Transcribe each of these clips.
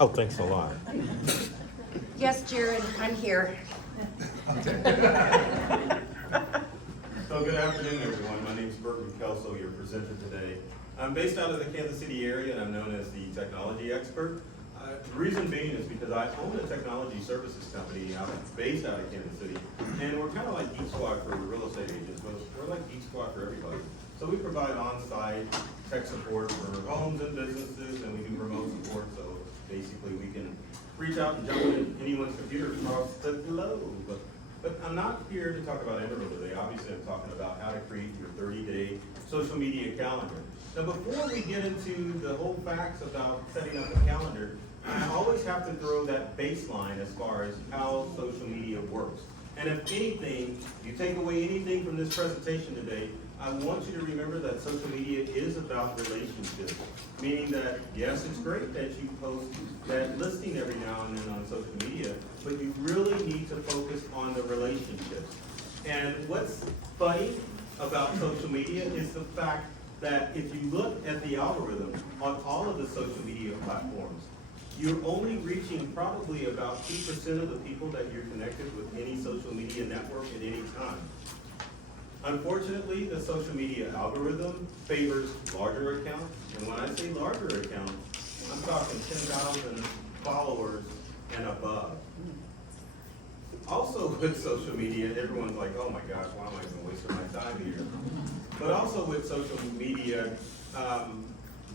Oh, thanks a lot. Yes, Jared, I'm here. So good afternoon, everyone. My name is Burton, your presenter today. I'm based out of the Kansas City area, and I'm known as the technology expert. The reason being is because I own a technology services company based out of Kansas City, and we're kind of like Geek Squad for real estate agents, but we're like Geek Squad for everybody. So we provide on-site tech support for homes and businesses, and we do remote support, so basically we can reach out and jump in anyone's computer across the globe. But I'm not here to talk about Enderville today. Obviously, I'm talking about how to create your 30-day social media calendar. Now, before we get into the whole facts about setting up a calendar, I always have to throw that baseline as far as how social media works. And if anything, you take away anything from this presentation today, I want you to remember that social media is about relationships. Meaning that, yes, it's great that you post that listing every now and then on social media, but you really need to focus on the relationships. And what's funny about social media is the fact that if you look at the algorithm on all of the social media platforms, you're only reaching probably about 2% of the people that you're connected with any social media network at any time. Unfortunately, the social media algorithm favors larger accounts, and when I say larger accounts, I'm talking 10,000 followers and above. Also with social media, everyone's like, oh my gosh, why am I even wasting my time here? But also with social media,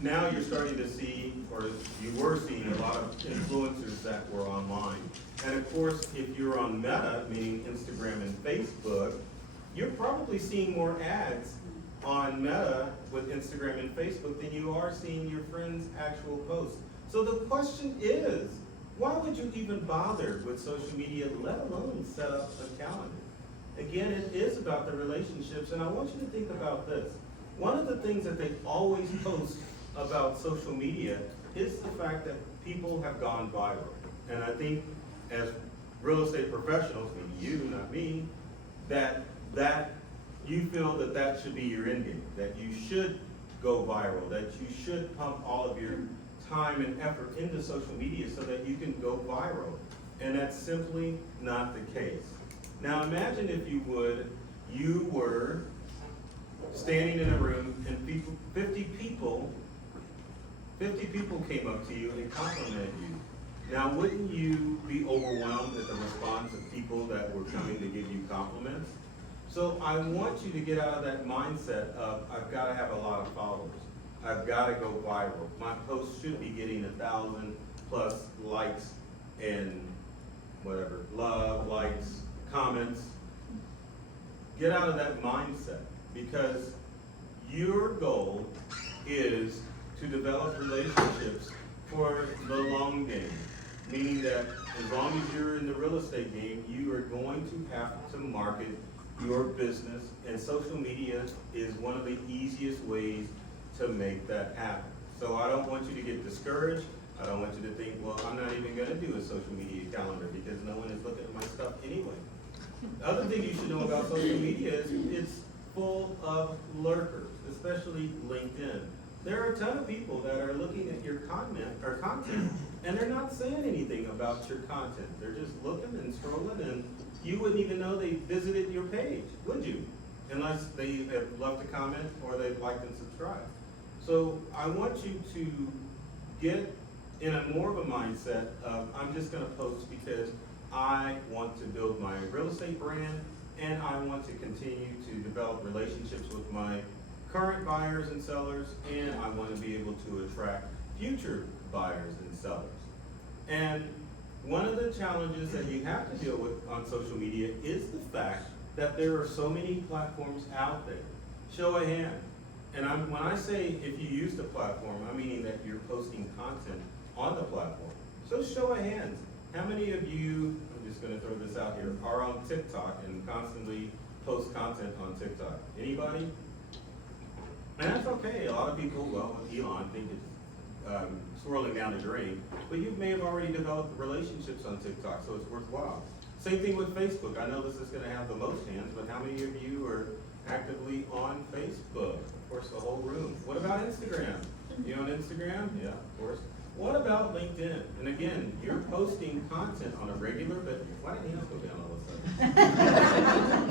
now you're starting to see, or you were seeing a lot of influencers that were online. And of course, if you're on Meta, meaning Instagram and Facebook, you're probably seeing more ads on Meta with Instagram and Facebook than you are seeing your friends' actual posts. So the question is, why would you even bother with social media, let alone set up a calendar? Again, it is about the relationships, and I want you to think about this. One of the things that they always post about social media is the fact that people have gone viral. And I think as real estate professionals, meaning you, not me, that you feel that that should be your end game, that you should go viral, that you should pump all of your time and effort into social media so that you can go viral. And that's simply not the case. Now imagine if you were standing in a room and 50 people came up to you and complimented you. Now wouldn't you be overwhelmed at the response of people that were coming to give you compliments? So I want you to get out of that mindset of, I've got to have a lot of followers. I've got to go viral. My post should be getting 1,000 plus likes and whatever, love, likes, comments. Get out of that mindset, because your goal is to develop relationships for the long game. Meaning that as long as you're in the real estate game, you are going to have to market your business, and social media is one of the easiest ways to make that happen. So I don't want you to get discouraged. I don't want you to think, well, I'm not even gonna do a social media calendar because no one is looking at my stuff anyway. The other thing you should know about social media is it's full of lurkers, especially LinkedIn. There are a ton of people that are looking at your content, and they're not saying anything about your content. They're just looking and scrolling, and you wouldn't even know they visited your page, would you? Unless they have left a comment or they've liked and subscribed. So I want you to get in a more of a mindset of, I'm just gonna post because I want to build my real estate brand, and I want to continue to develop relationships with my current buyers and sellers, and I want to be able to attract future buyers and sellers. And one of the challenges that you have to deal with on social media is the fact that there are so many platforms out there. Show of hand. And when I say if you use the platform, I'm meaning that you're posting content on the platform. So show of hands. How many of you, I'm just going to throw this out here, are on TikTok and constantly post content on TikTok? Anybody? And that's okay. A lot of people, well, Elon, think it's swirling down the drain, but you may have already developed relationships on TikTok, so it's worthwhile. Same thing with Facebook. I know this is going to have the most hands, but how many of you are actively on Facebook? Of course, the whole room. What about Instagram? You on Instagram? Yeah, of course. what about LinkedIn? And again, you're posting content on a regular, but why did hands go down all of a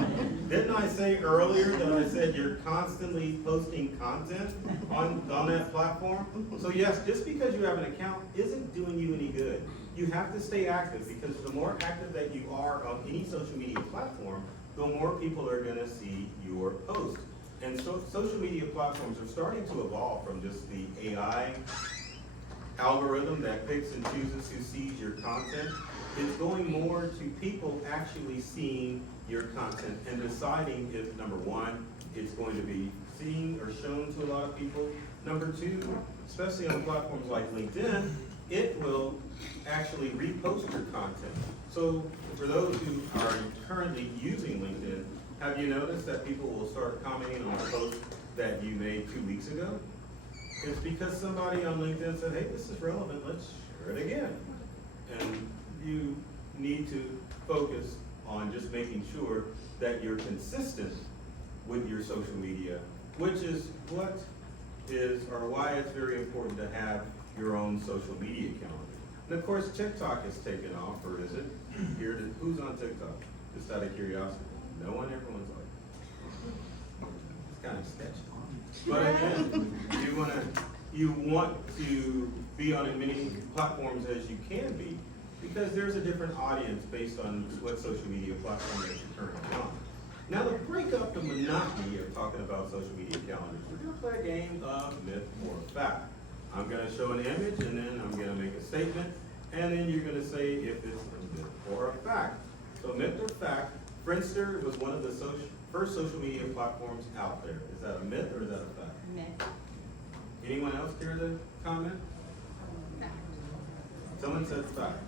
sudden? Didn't I say earlier that I said you're constantly posting content on that platform? So yes, just because you have an account isn't doing you any good. You have to stay active, because the more active that you are on any social media platform, the more people are gonna see your post. And so social media platforms are starting to evolve from just the AI algorithm that picks and chooses who sees your content. It's going more to people actually seeing your content and deciding if, number one, it's going to be seen or shown to a lot of people. Number two, especially on platforms like LinkedIn, it will actually repost your content. So for those who are currently using LinkedIn, have you noticed that people will start commenting on a post that you made 2 weeks ago? It's because somebody on LinkedIn said, hey, this is relevant, let's share it again. And you need to focus on just making sure that you're consistent with your social media, which is what is, or why it's very important to have your own social media calendar. And of course, TikTok has taken off, or is it? Who's on TikTok? Just out of curiosity. No one, everyone's like, it's kind of sketchy. But again, you want to be on as many platforms as you can be, because there's a different audience based on what social media platform that you're currently on. Now, to break up the monotony of talking about social media calendars, we're going to play a game of myth or fact. I'm going to show an image, and then I'm going to make a statement, and then you're going to say if it's a myth or a fact. So myth or fact, Friendster was one of the first social media platforms out there. Is that a myth or is that a fact? Myth. Anyone else care to comment? Someone said fact.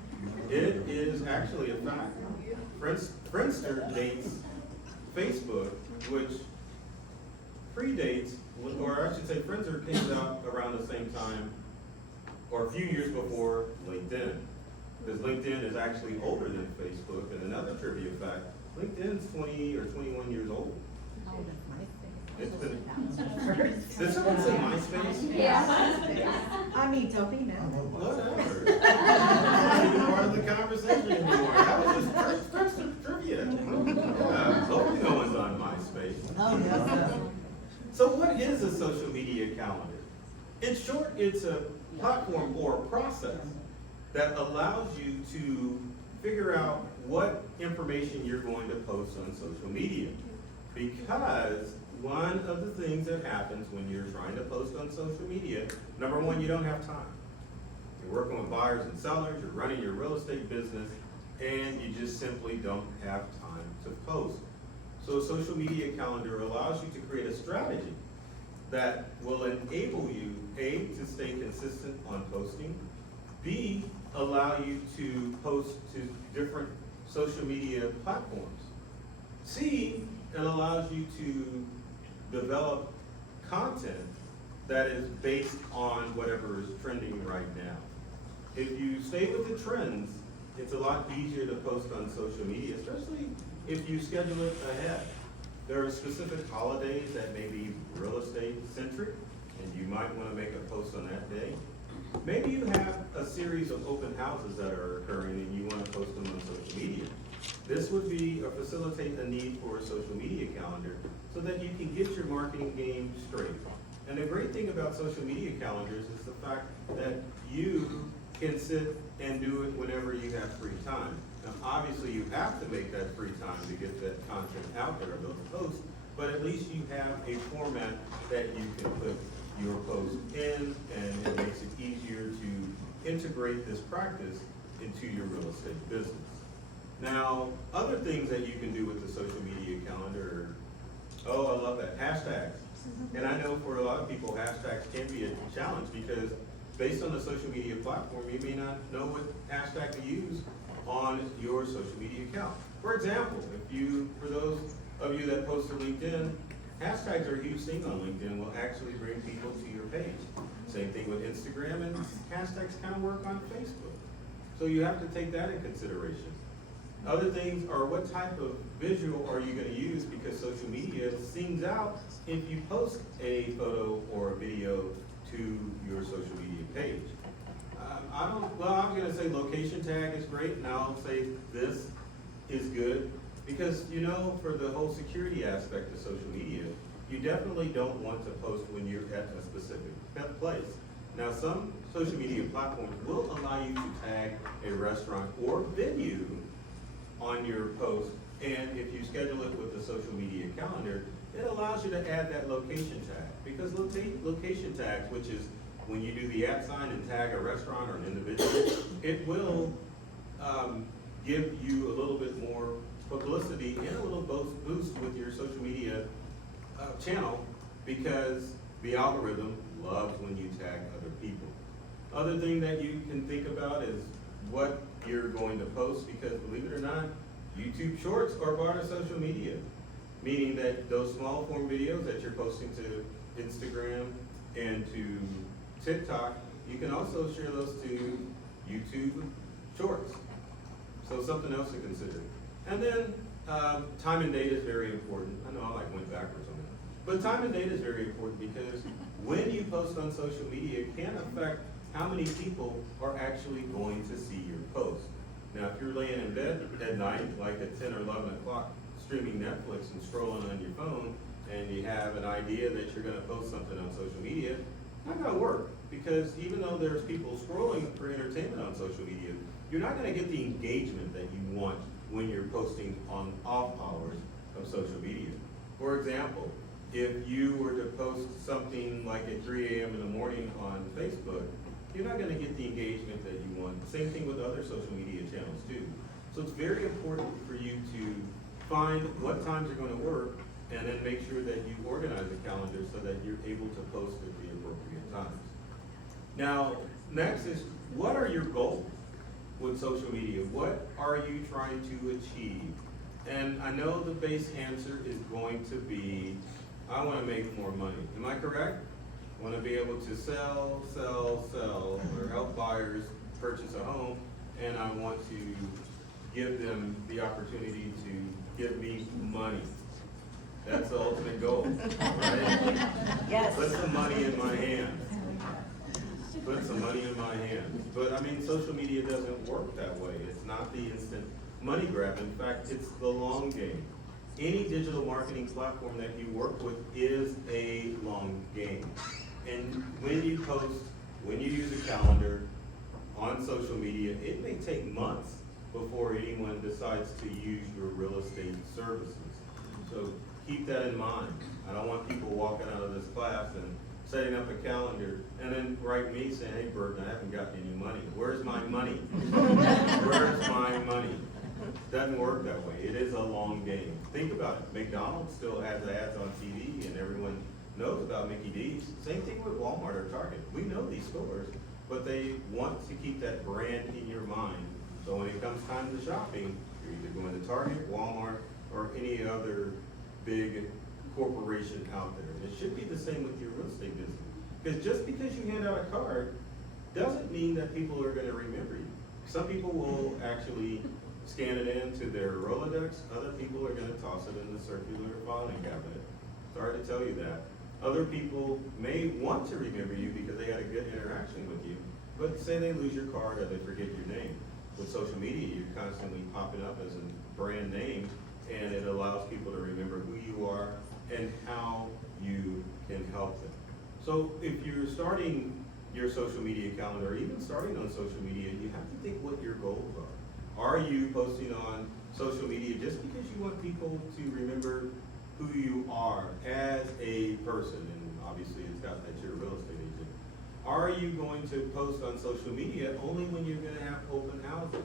It is actually a fact. Friendster dates Facebook, which predates, or I should say Friendster came out around the same time, or a few years before LinkedIn. Because LinkedIn is actually older than Facebook, and another trivia fact, LinkedIn's 20 or 21 years old. It's been, did someone say MySpace? Yeah. I mean, don't be mad. Whatever. Not even part of the conversation anymore. That was just first trivia. Hopefully no one's on MySpace. Oh, no. So what is a social media calendar? In short, it's a platform or a process that allows you to figure out what information you're going to post on social media. Because one of the things that happens when you're trying to post on social media, number one, you don't have time. You're working with buyers and sellers, you're running your real estate business, and you just simply don't have time to post. So a social media calendar allows you to create a strategy that will enable you, A, to stay consistent on posting, B, allow you to post to different social media platforms, C, it allows you to develop content that is based on whatever is trending right now. If you stay with the trends, it's a lot easier to post on social media, especially if you schedule it ahead. There are specific holidays that may be real estate centric, and you might want to make a post on that day. Maybe you have a series of open houses that are occurring and you want to post them on social media. This would be or facilitate a need for a social media calendar so that you can get your marketing game straight. And the great thing about social media calendars is the fact that you can sit and do it whenever you have free time. Now, obviously, you have to make that free time to get that content out there of those posts, but at least you have a format that you can put your post in, and it makes it easier to integrate this practice into your real estate business. Now, other things that you can do with the social media calendar are, oh, I love that, hashtags. And I know for a lot of people, hashtags can be a challenge because based on the social media platform, you may not know what hashtag to use on your social media account. For example, for those of you that post to LinkedIn, hashtags are a huge thing on LinkedIn, will actually bring people to your page. Same thing with Instagram, and hashtags kind of work on Facebook. So you have to take that in consideration. Other things are what type of visual are you going to use, because social media sings out if you post a photo or a video to your social media page. Well, I'm gonna say location tag is great, and I'll say this is good, because, you know, for the whole security aspect of social media, you definitely don't want to post when you're at a specific place. Now, some social media platforms will allow you to tag a restaurant or venue on your post, and if you schedule it with the social media calendar, it allows you to add that location tag, because location tags, which is when you do the @ sign and tag a restaurant or an individual, it will give you a little bit more publicity and a little boost with your social media channel, because the algorithm loves when you tag other people. Other thing that you can think about is what you're going to post, because believe it or not, YouTube Shorts are part of social media, meaning that those small form videos that you're posting to Instagram and to TikTok, you can also share those to YouTube Shorts. So something else to consider. And then time and date is very important. I know I went backwards on that. But time and date is very important, because when you post on social media, it can affect how many people are actually going to see your post. Now, if you're laying in bed at night, like at 10 or 11 o'clock, streaming Netflix and scrolling on your phone, and you have an idea that you're gonna post something on social media, not gonna work, because even though there's people scrolling for entertainment on social media, you're not gonna get the engagement that you want when you're posting on off hours of social media. For example, if you were to post something like at 3 a.m. in the morning on Facebook, you're not gonna get the engagement that you want. Same thing with other social media channels too. So it's very important for you to find what times are gonna work, and then make sure that you organize a calendar so that you're able to post at the appropriate times. Now, next is, what are your goals with social media? What are you trying to achieve? And I know the base answer is going to be, I wanna make more money. Am I correct? I wanna be able to sell, or help buyers purchase a home, and I want to give them the opportunity to give me money. That's the ultimate goal, right? Yes. Put some money in my hands. Put some money in my hands. But I mean, social media doesn't work that way. It's not the instant money grab. In fact, it's the long game. Any digital marketing platform that you work with is a long game. And when you post, when you use a calendar on social media, it may take months before anyone decides to use your real estate services. So keep that in mind. I don't want people walking out of this class and setting up a calendar and then write me saying, hey Burton, I haven't gotten any money. Where's my money? Where's my money? Doesn't work that way. It is a long game. Think about it. McDonald's still has ads on TV and everyone knows about Mickey D's. Same thing with Walmart or Target. We know these stores, but they want to keep that brand in your mind. So when it comes time to shopping, you're either going to Target, Walmart, or any other big corporation out there. And it should be the same with your real estate business. Because just because you hand out a card doesn't mean that people are going to remember you. Some people will actually scan it into their Rolodex. Other people are going to toss it in the circular filing cabinet. Sorry to tell you that. Other people may want to remember you because they had a good interaction with you, but say they lose your card or they forget your name. With social media, you're constantly popping up as a brand name, and it allows people to remember who you are and how you can help them. So if you're starting your social media calendar, or even starting on social media, you have to think what your goals are. Are you posting on social media just because you want people to remember who you are as a person? And obviously it's got that you're a real estate agent. Are you going to post on social media only when you're going to have open houses?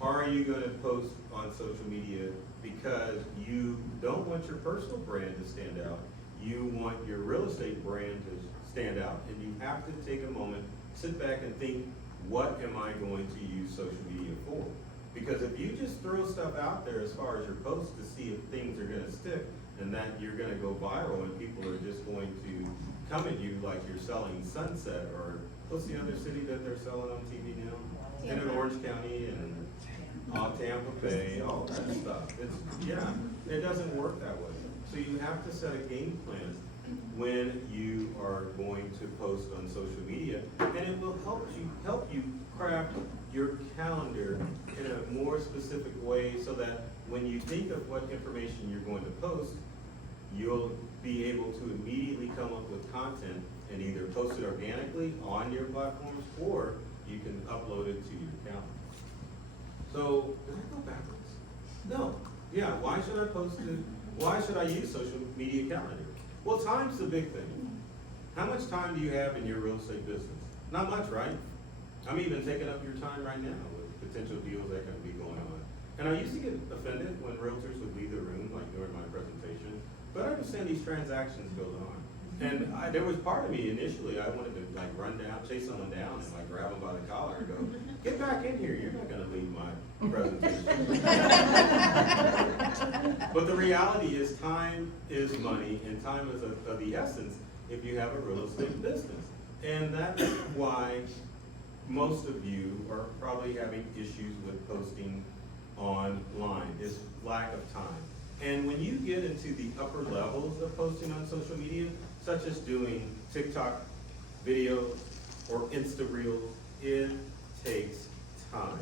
Are you going to post on social media because you don't want your personal brand to stand out? You want your real estate brand to stand out, and you have to take a moment, sit back and think, what am I going to use social media for? Because if you just throw stuff out there as far as your posts to see if things are going to stick and that you're going to go viral and people are just going to come at you like you're selling Sunset, or what's the other city that they're selling on TV now? And in Orange County and Tampa Bay, all that stuff. It doesn't work that way. So you have to set a game plan when you are going to post on social media, and it will help you craft your calendar in a more specific way so that when you think of what information you're going to post, you'll be able to immediately come up with content and either post it organically on your platforms, or you can upload it to your calendar. So, did I go backwards? No. Yeah, why should I post it? Why should I use social media calendar? Well, time's the big thing. How much time do you have in your real estate business? Not much, right? I'm even taking up your time right now with potential deals that can be going on. And I used to get offended when realtors would leave the room, like during my presentation, but I understand these transactions go on. And there was part of me initially, I wanted to like run down, chase someone down and like grab them by the collar and go, get back in here, you're not gonna leave my presentation. But the reality is time is money, and time is of the essence if you have a real estate business. And that's why most of you are probably having issues with posting online, is lack of time. And when you get into the upper levels of posting on social media, such as doing TikTok videos or Insta Reels, it takes time.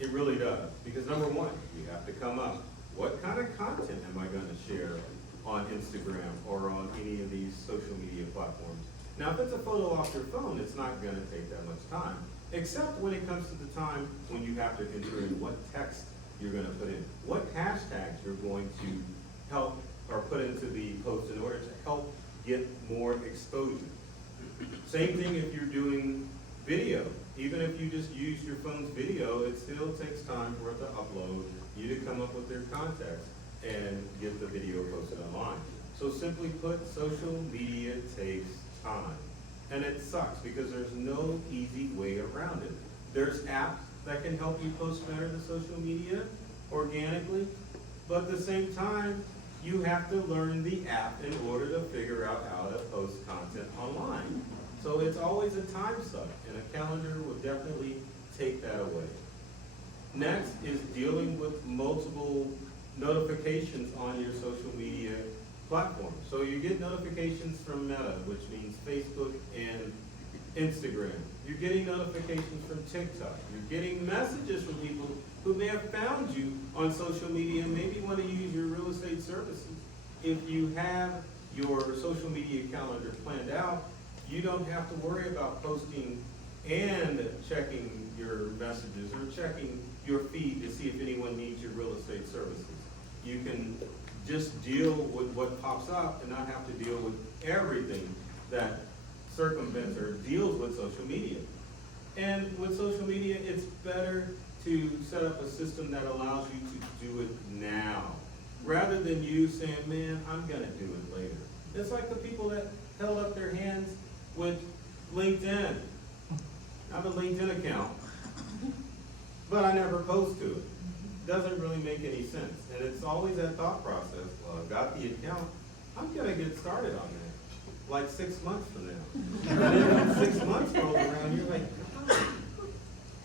It really does. Because number one, you have to come up, what kind of content am I gonna share on Instagram or on any of these social media platforms? Now, if it's a photo off your phone, it's not gonna take that much time, except when it comes to the time when you have to enter in what text you're gonna put in, what hashtags you're going to help or put into the post in order to help get more exposure. Same thing if you're doing video. Even if you just use your phone's video, it still takes time for it to upload, you to come up with their context and get the video posted online. So simply put, social media takes time. And it sucks because there's no easy way around it. There's apps that can help you post better to social media organically, but at the same time, you have to learn the app in order to figure out how to post content online. So it's always a time suck, and a calendar will definitely take that away. Next is dealing with multiple notifications on your social media platform. So you get notifications from Meta, which means Facebook and Instagram. You're getting notifications from TikTok. You're getting messages from people who may have found you on social media and maybe want to use your real estate services. If you have your social media calendar planned out, you don't have to worry about posting and checking your messages or checking your feed to see if anyone needs your real estate services. You can just deal with what pops up and not have to deal with everything that circumvents or deals with social media. And with social media, it's better to set up a system that allows you to do it now, rather than you saying, man, I'm gonna do it later. It's like the people that held up their hands with LinkedIn. I have a LinkedIn account, but I never post to it. Doesn't really make any sense. And it's always that thought process, well, I've got the account, I'm gonna get started on that, like 6 months from now. And then when 6 months roll around, you're like,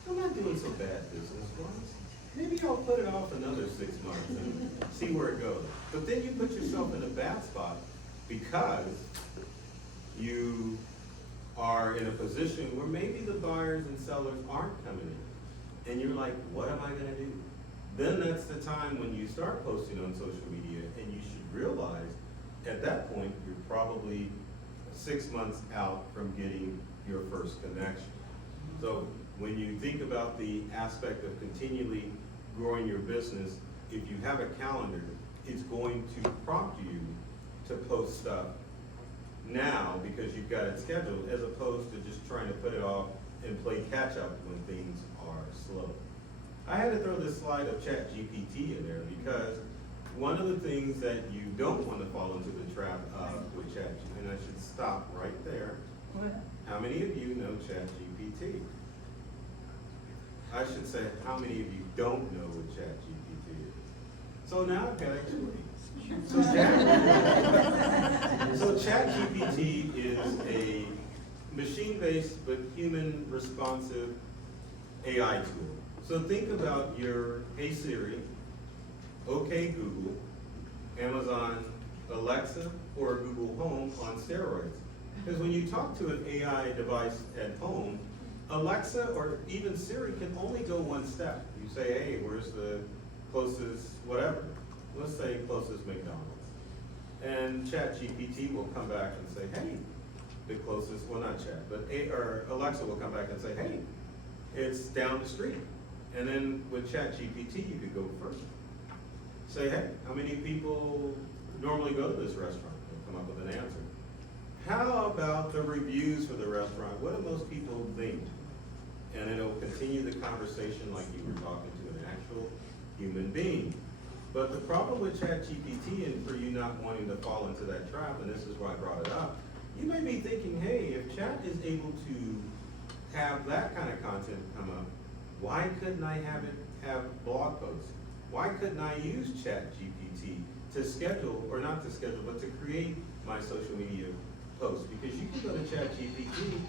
I'm not doing so bad business-wise. Maybe I'll put it off another 6 months and see where it goes. But then you put yourself in a bad spot because you are in a position where maybe the buyers and sellers aren't coming in. And you're like, what am I gonna do? Then that's the time when you start posting on social media, and you should realize at that point, you're probably 6 months out from getting your first connection. So when you think about the aspect of continually growing your business, if you have a calendar, it's going to prompt you to post stuff now because you've got it scheduled, as opposed to just trying to put it off and play catch up when things are slow. I had to throw this slide of ChatGPT in there because one of the things that you don't want to fall into the trap of with ChatGPT, and I should stop right there. How many of you know ChatGPT? I should say, how many of you don't know what ChatGPT is? So now I've got to explain. So ChatGPT is a machine-based but human responsive AI tool. So think about your Hey Siri, OK Google, Amazon Alexa, or Google Home on steroids. Because when you talk to an AI device at home, Alexa or even Siri can only go one step. You say, hey, where's the closest whatever? Let's say closest McDonald's. And ChatGPT will come back and say, hey, the closest, well not Chat, but or Alexa will come back and say, hey, it's down the street. And then with ChatGPT, you could go further. Say, hey, how many people normally go to this restaurant? They'll come up with an answer. How about the reviews for the restaurant? What do most people think? And it'll continue the conversation like you were talking to an actual human being. But the problem with ChatGPT, and for you not wanting to fall into that trap, and this is why I brought it up, you may be thinking, hey, if Chat is able to have that kind of content come up, why couldn't I have it have blog posts? Why couldn't I use ChatGPT to schedule, or not to schedule, but to create my social media posts? Because you can go to ChatGPT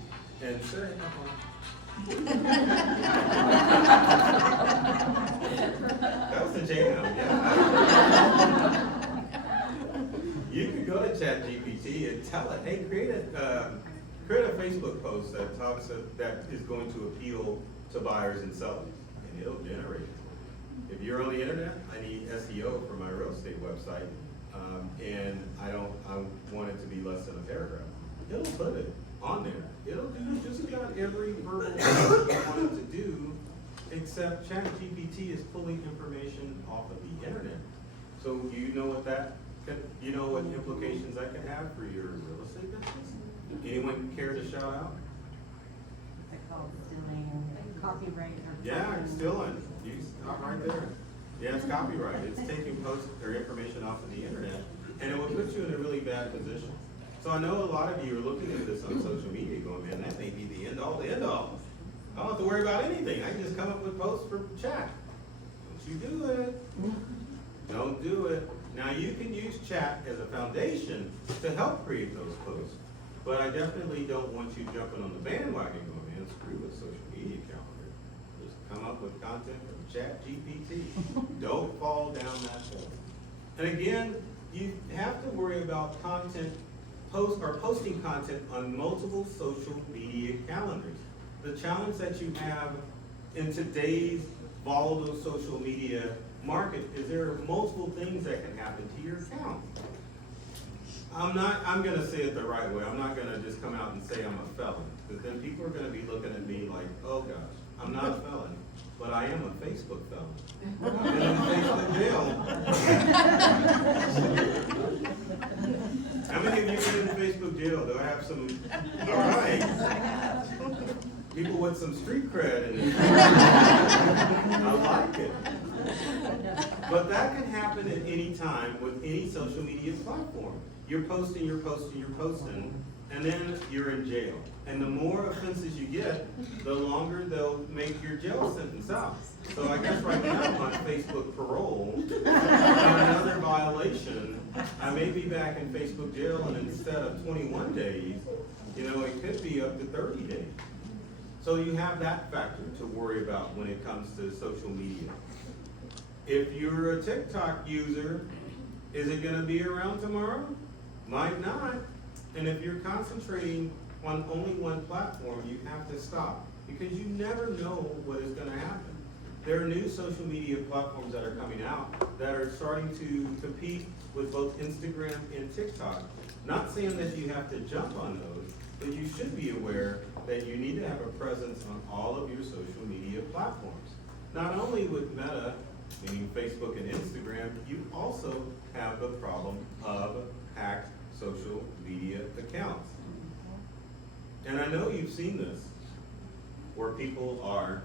and say, that was a jam, yeah. You can go to ChatGPT and tell it, hey, create a Facebook post that is going to appeal to buyers and sellers, and it'll generate it. If you're on the internet, I need SEO for my real estate website, and I want it to be less than a paragraph. It'll put it on there. It'll do just about every verbal thing you want it to do, except ChatGPT is pulling information off of the internet. So you know what implications that can have for your real estate business? Anyone care to shout out? They call it stealing copyright or. Yeah, it's stealing. You stop right there. Yeah, it's copyright. It's taking posts or information off of the internet, and it will put you in a really bad position. So I know a lot of you are looking at this on social media going, man, that may be the end all, the end all. I don't have to worry about anything. I can just come up with posts for Chat. Don't you do it. Don't do it. Now you can use Chat as a foundation to help create those posts, but I definitely don't want you jumping on the bandwagon going, man, screw with social media calendar. Just come up with content from ChatGPT. Don't fall down that hole. And again, you have to worry about posting content on multiple social media calendars. The challenge that you have in today's volatile social media market is there are multiple things that can happen to your account. I'm gonna say it the right way. I'm not gonna just come out and say I'm a felon, because then people are gonna be looking at me like, oh gosh, I'm not a felon, but I am a Facebook felon. I've been in Facebook jail. How many of you have been in Facebook jail? Do I have some? All right. People with some street cred in it. I like it. But that can happen at any time with any social media platform. You're posting, and then you're in jail. And the more offenses you get, the longer they'll make your jail sentence out. So I guess right now I'm on Facebook parole, and another violation, I may be back in Facebook jail, and instead of 21 days, it could be up to 30 days. So you have that factor to worry about when it comes to social media. If you're a TikTok user, is it going to be around tomorrow? Might not. And if you're concentrating on only one platform, you have to stop, because you never know what is going to happen. There are new social media platforms that are coming out that are starting to compete with both Instagram and TikTok. Not saying that you have to jump on those, but you should be aware that you need to have a presence on all of your social media platforms. Not only with Meta, meaning Facebook and Instagram, you also have the problem of hacked social media accounts. And I know you've seen this, where people are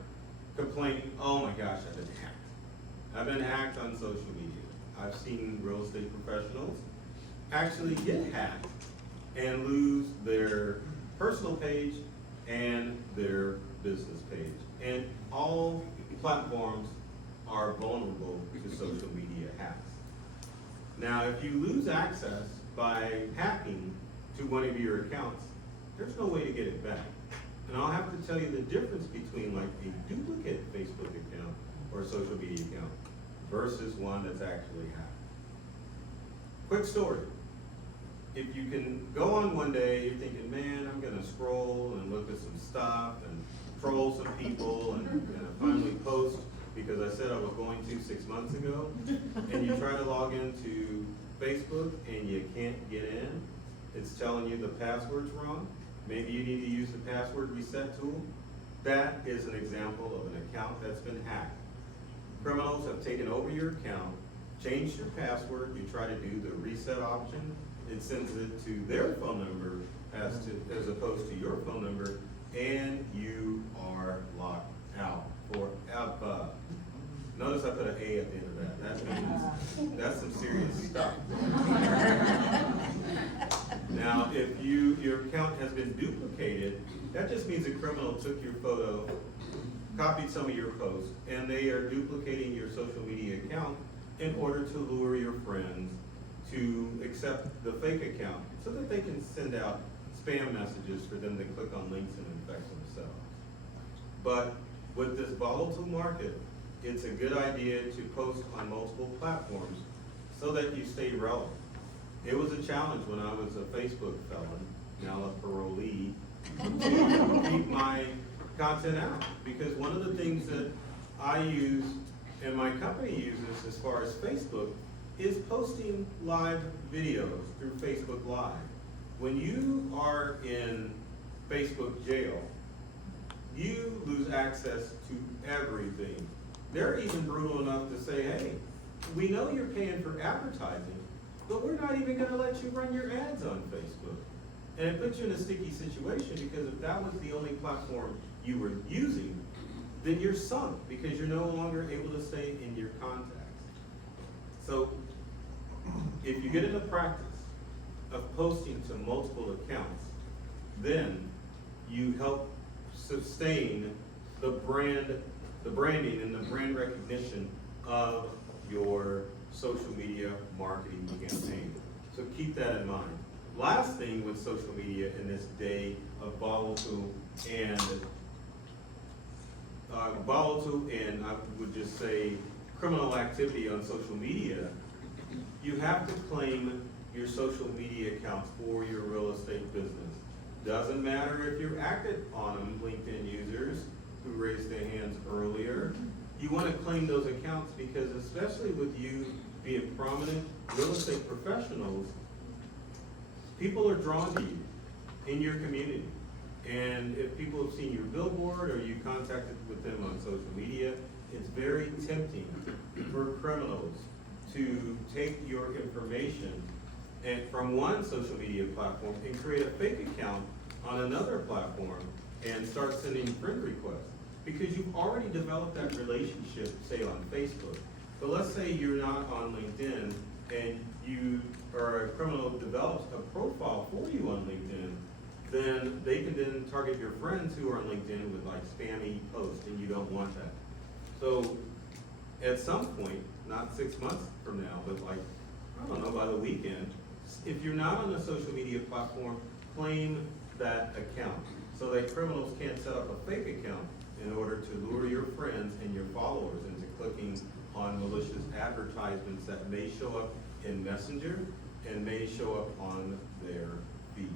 complaining, oh my gosh, I've been hacked. I've been hacked on social media. I've seen real estate professionals actually get hacked and lose their personal page and their business page. And all platforms are vulnerable to social media hacks. Now, if you lose access by hacking to one of your accounts, there's no way to get it back. And I'll have to tell you the difference between like a duplicate Facebook account or a social media account versus one that's actually hacked. Quick story. if you can go on one day, you're thinking, man, I'm gonna scroll and look at some stuff and troll some people and finally post because I said I was going to 6 months ago, and you try to log into Facebook and you can't get in. It's telling you the password's wrong. Maybe you need to use the password reset tool. That is an example of an account that's been hacked. Criminals have taken over your account, changed your password, you try to do the reset option, it sends it to their phone number as opposed to your phone number, and you are locked out forever. Notice I put an A at the end of that. That means that's some serious stuff. Now, if your account has been duplicated, that just means a criminal took your photo, copied some of your posts, and they are duplicating your social media account in order to lure your friends to accept the fake account so that they can send out spam messages for them to click on links and infect themselves. But with this volatile market, it's a good idea to post on multiple platforms so that you stay relevant. It was a challenge when I was a Facebook felon, now a parolee, to keep my content out. Because one of the things that I use and my company uses as far as Facebook is posting live videos through Facebook Live. When you are in Facebook jail, you lose access to everything. They're even brutal enough to say, hey, we know you're paying for advertising, but we're not even gonna let you run your ads on Facebook. And it puts you in a sticky situation because if that was the only platform you were using, then you're sunk because you're no longer able to stay in your contacts. So if you get into practice of posting to multiple accounts, then you help sustain the branding and the brand recognition of your social media marketing campaign. So keep that in mind. Last thing with social media in this day of volatile and I would just say criminal activity on social media, you have to claim your social media accounts for your real estate business. Doesn't matter if you're active on them, LinkedIn users who raised their hands earlier. You want to claim those accounts because especially with you being prominent real estate professionals, people are drawn to you in your community. And if people have seen your billboard or you contacted with them on social media, it's very tempting for criminals to take your information and from one social media platform and create a fake account on another platform and start sending friend requests. Because you've already developed that relationship, say on Facebook. But let's say you're not on LinkedIn and you or a criminal develops a profile for you on LinkedIn, then they can then target your friends who are on LinkedIn with like spammy posts, and you don't want that. So at some point, not 6 months from now, but like, I don't know, by the weekend, if you're not on a social media platform, claim that account so that criminals can't set up a fake account in order to lure your friends and your followers into clicking on malicious advertisements that may show up in Messenger and may show up on their feed.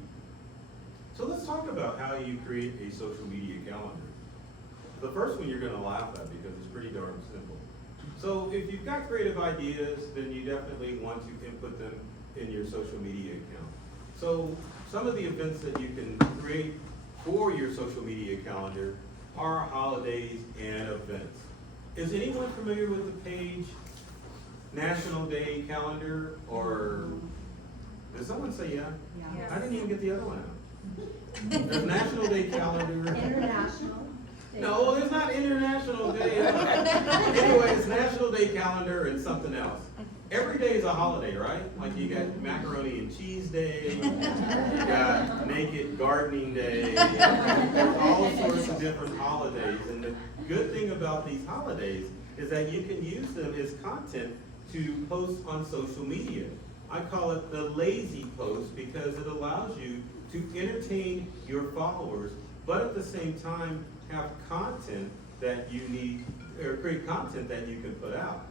So let's talk about how you create a social media calendar. The first one you're going to laugh at because it's pretty darn simple. So if you've got creative ideas, then you definitely want to input them in your social media account. So some of the events that you can create for your social media calendar are holidays and events. Is anyone familiar with the page National Day Calendar, or did someone say yeah? Yeah. I didn't even get the other one out. There's National Day Calendar. International. No, there's not International Day. Anyway, it's National Day Calendar and something else. Every day is a holiday, right? Like you got Macaroni and Cheese Day, you got Naked Gardening Day, there's all sorts of different holidays. And the good thing about these holidays is that you can use them as content to post on social media. I call it the lazy post because it allows you to entertain your followers, but at the same time have content that you need, or create content that you can put out.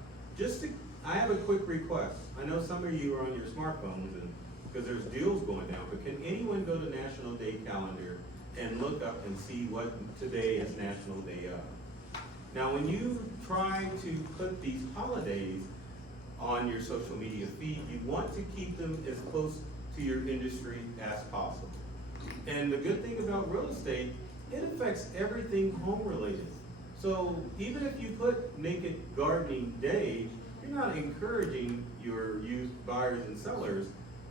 I have a quick request. I know some of you are on your smartphones and because there's deals going down, but can anyone go to National Day Calendar and look up and see what today is National Day of? Now, when you try to put these holidays on your social media feed, you want to keep them as close to your industry as possible. And the good thing about real estate, it affects everything home related. So even if you put Naked Gardening Day, you're not encouraging your youth buyers and sellers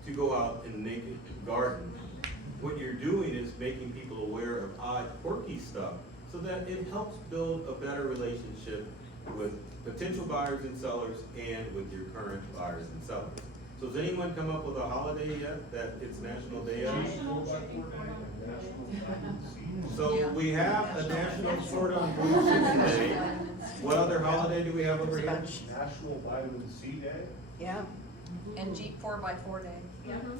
to go out and naked garden. What you're doing is making people aware of odd, quirky stuff so that it helps build a better relationship with potential buyers and sellers and with your current buyers and sellers. So has anyone come up with a holiday yet that it's National Day of? So we have a National Sword on Blue Chicken Day. What other holiday do we have over here? National Vitamin C Day? Yeah. And Jeep 4x4 day.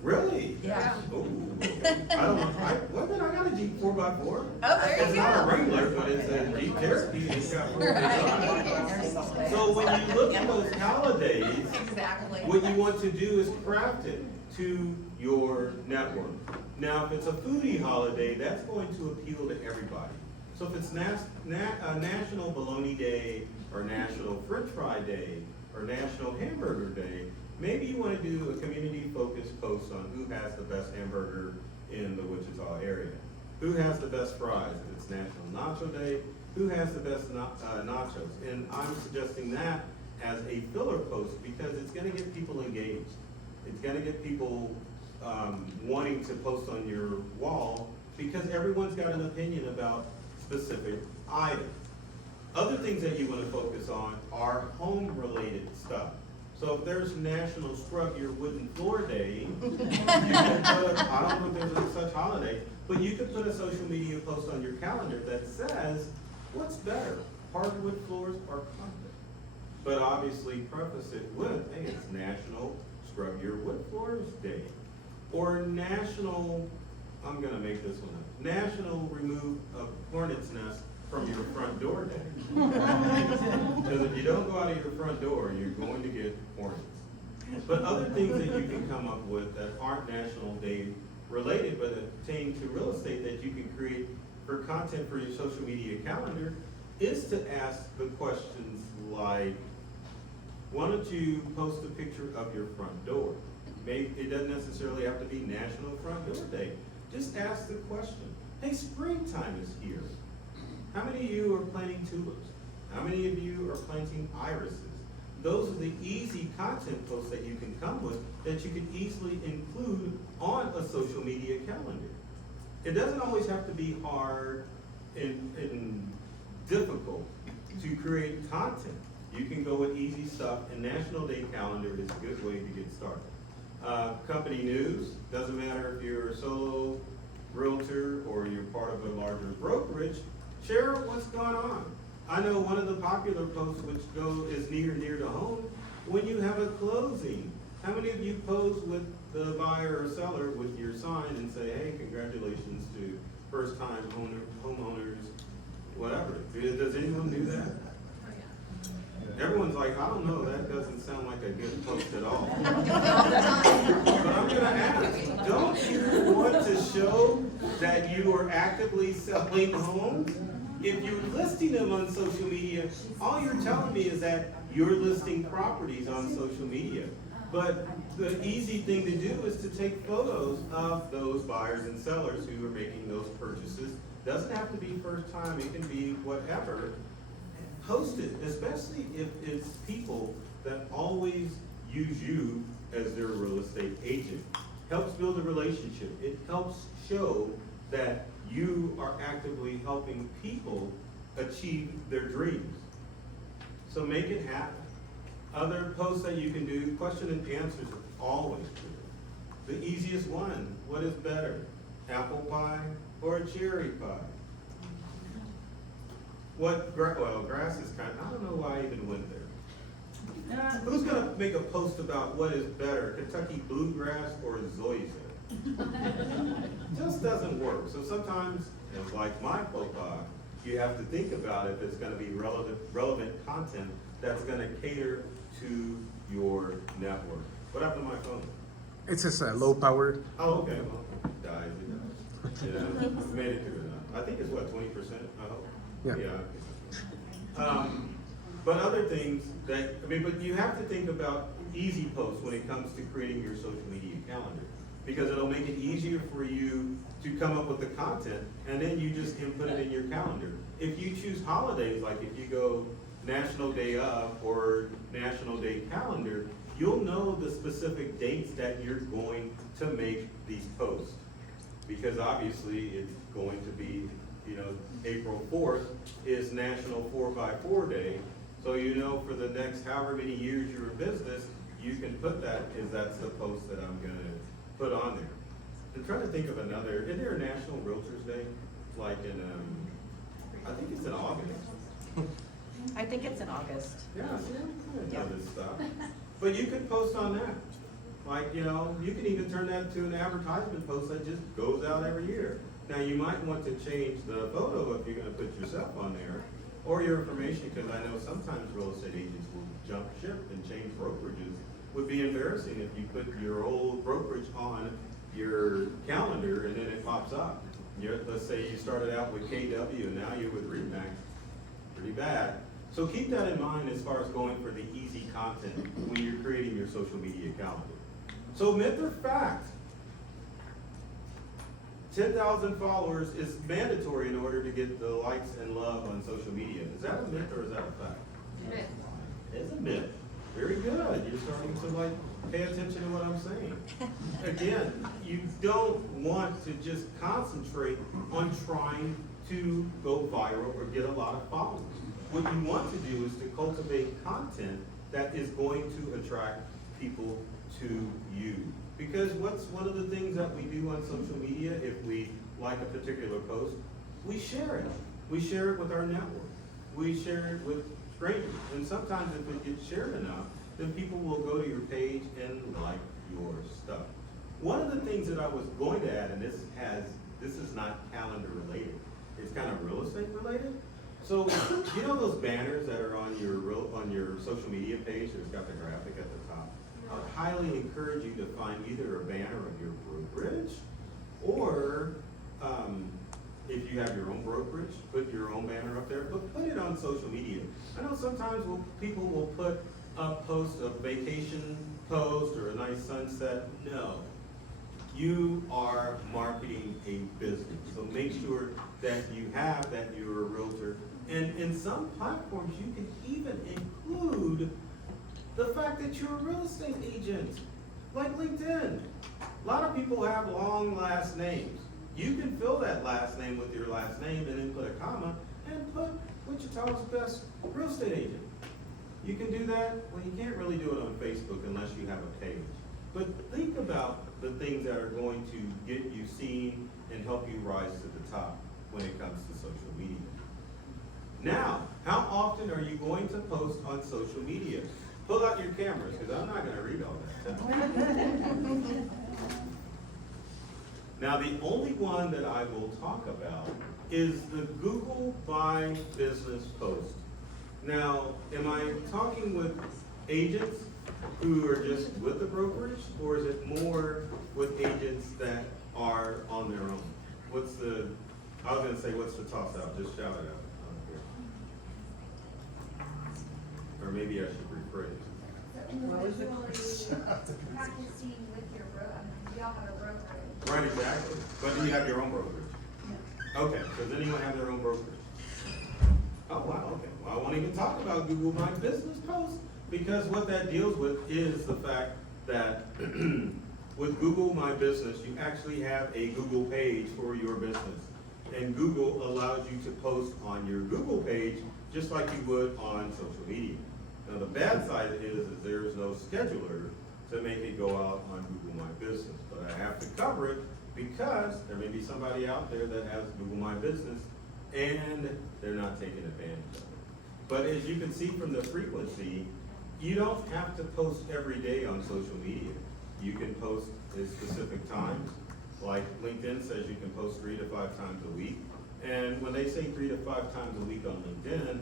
Really? Yeah. Ooh, okay. I don't know, I got a Jeep 4x4. Oh, there you It's not a go. Wrangler, but it's a Jeep Cherokee, it's got 4 wheels on it. So when you look at those holidays, Exactly. what you want to do is craft it to your network. Now, if it's a foodie holiday, that's going to appeal to everybody. So if it's National Bologna Day, or National French Fry Day, or National Hamburger Day, maybe you want to do a community-focused post on who has the best hamburger in the Wichita area. Who has the best fries? If it's National Nacho Day, who has the best nachos? And I'm suggesting that as a filler post because it's going to get people engaged. It's going to get people wanting to post on your wall because everyone's got an opinion about specific items. Other things that you want to focus on are home-related stuff. So if there's National Scrub Your Wooden Floor Day, you can put, I don't know if there's such holiday, but you could put a social media post on your calendar that says, what's better, hardwood floors or carpet? But obviously preface it with, hey, it's National Scrub Your Wood Floors Day. Or National, I'm gonna make this one up, National Remove a Hornet's Nest from your front door day. Because if you don't go out of your front door, you're going to get hornets. But other things that you can come up with that aren't National Day related, but pertain to real estate that you can create for content for your social media calendar is to ask the questions like, why don't you post a picture of your front door? Maybe it doesn't necessarily have to be National Front Door Day. Just ask the question, hey, springtime is here. How many of you are planting tulips? How many of you are planting irises? Those are the easy content posts that you can come with that you can easily include on a social media calendar. It doesn't always have to be hard and difficult to create content. You can go with easy stuff, and National Day Calendar is a good way to get started. Company news, doesn't matter if you're a solo realtor or you're part of a larger brokerage, share what's going on. I know one of the popular posts which is near to home, when you have a closing. How many of you pose with the buyer or seller with your sign and say, hey, congratulations to first time homeowners, whatever. Does anyone do that? Everyone's like, I don't know, that doesn't sound like a good post at all. But I'm gonna ask, don't you want to show that you are actively selling homes? If you're listing them on social media, all you're telling me is that you're listing properties on social media. But the easy thing to do is to take photos of those buyers and sellers who are making those purchases. Doesn't have to be first time, it can be whatever. Post it, especially if it's people that always use you as their real estate agent. Helps build a relationship. It helps show that you are actively helping people achieve their dreams. So make it happen. Other posts that you can do, question and answers are always good. The easiest one, what is better, apple pie or a cherry pie? Grass is I don't know why I even went there. Who's gonna make a post about what is better, Kentucky bluegrass or zoysia? Just doesn't work. So sometimes, like my profile, you have to think about if it's gonna be relevant content that's gonna cater to your network. What happened to my phone? It's just a low power. Oh, okay, well, dies, it dies. Yeah, we made it through enough. I think it's what, 20%, I hope? Yeah. But other things that, I mean, but you have to think about easy posts when it comes to creating your social media calendar. Because it'll make it easier for you to come up with the content, and then you just input it in your calendar. If you choose holidays, like if you go National Day of or National Day calendar, you'll know the specific dates that you're going to make these posts. Because obviously it's going to be, you know, April 4th is National 4x4 Day. So you know for the next however many years you're in business, you can put that, because that's the post that I'm gonna put on there. I'm trying to think of another, is there a National Realtors Day? Like in, I think it's in August. I think it's in August. Yeah, see, I know this stuff. But you could post on that. Like, you know, you can even turn that to an advertisement post that just goes out every year. Now, you might want to change the photo if you're gonna put yourself on there, or your information, because I know sometimes real estate agents will jump ship and change brokerages. Would be embarrassing if you put your old brokerage on your calendar and then it pops up. Let's say you started out with KW and now you're with Remax. Pretty bad. So keep that in mind as far as going for the easy content when you're creating your social media calendar. So myth or fact, 10,000 followers is mandatory in order to get the likes and love on social media. Is that a myth or is that a fact? It's a myth. Very good. You're starting to like pay attention to what I'm saying. Again, you don't want to just concentrate on trying to go viral or get a lot of followers. What you want to do is to cultivate content that is going to attract people to you. Because what's one of the things that we do on social media, if we like a particular post, we share it. We share it with our network. We share it with strangers. And sometimes if it gets shared enough, then people will go to your page and like your stuff. One of the things that I was going to add, and this is not calendar related, it's kind of real estate related. So you know those banners that are on your social media page that's got the graphic at the top? I would highly encourage you to find either a banner of your brokerage, or if you have your own brokerage, put your own banner up there, but put it on social media. I know sometimes people will put a post, a vacation post or a nice sunset. No, you are marketing a business. So make sure that you have that you're a realtor. And in some platforms, you can even include the fact that you're a real estate agent, like LinkedIn. A lot of people have long last names. You can fill that last name with your last name and then put a comma and put Wichita's best real estate agent. You can do that. Well, you can't really do it on Facebook unless you have a page. But think about the things that are going to get you seen and help you rise to the top when it comes to social media. Now, how often are you going to post on social media? Pull out your cameras, because I'm not going to read all that. Now, the only one that I will talk about is the Google My Business post. Now, am I talking with agents who are just with the brokerage, or is it more with agents that are on their own? I was going to say, what's the toss out? Just shout it out. Or maybe I should rephrase. Practicing with your y'all have a brokerage. Right, exactly. But do you have your own brokerage? Okay, does anyone have their own brokerage? Oh, wow, okay. Well, I won't even talk about Google My Business post, because what that deals with is the fact that with Google My Business, you actually have a Google page for your business. And Google allows you to post on your Google page just like you would on social media. Now, the bad side is there's no scheduler to make it go out on Google My Business. But I have to cover it because there may be somebody out there that has Google My Business and they're not taking advantage of it. But as you can see from the frequency, you don't have to post every day on social media. You can post at specific times. Like LinkedIn says you can post 3 to 5 times a week. And when they say 3 to 5 times a week on LinkedIn,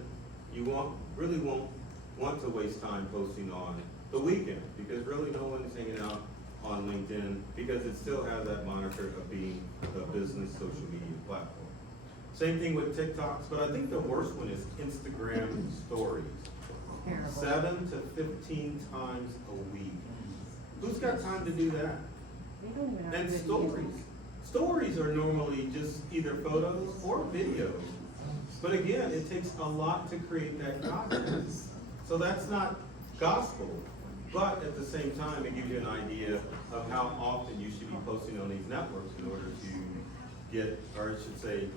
you really won't want to waste time posting on the weekend, because really no one's hanging out on LinkedIn because it still has that moniker of being a business social media platform. Same thing with TikToks, but I think the worst one is Instagram stories. Terrible. 7 to 15 times a week. Who's got time to do that? They don't even have And good stories. news. Stories are normally just either photos or videos. But again, it takes a lot to create that content. So that's not gospel. But at the same time, it gives you an idea of how often you should be posting on these networks in order to get, or I should say,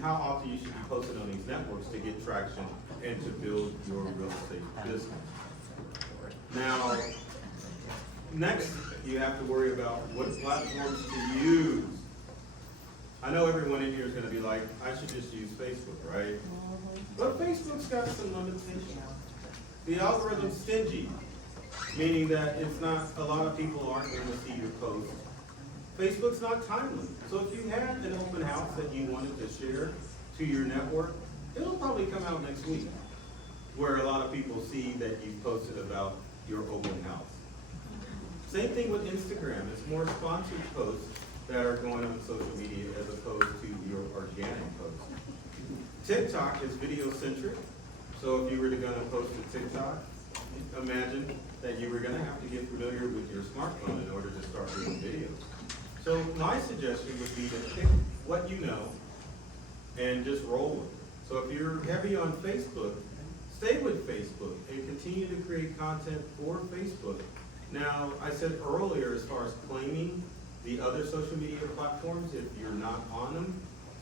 how often you should be posting on these networks to get traction and to build your real estate business. Now, next, you have to worry about what platforms to use. I know everyone in here is gonna be like, I should just use Facebook, right? But Facebook's got some limitations. The algorithm's stingy, meaning that it's not, a lot of people aren't gonna see your post. Facebook's not timely. So if you had an open house that you wanted to share to your network, it'll probably come out next week, where a lot of people see that you posted about your open house. Same thing with Instagram. It's more sponsored posts that are going on social media as opposed to your organic posts. TikTok is video centric. So if you were to go and post a TikTok, imagine that you were gonna have to get familiar with your smartphone in order to start doing videos. So my suggestion would be to pick what you know and just roll with it. So if you're heavy on Facebook, stay with Facebook and continue to create content for Facebook. Now, I said earlier, as far as claiming the other social media platforms, if you're not on them,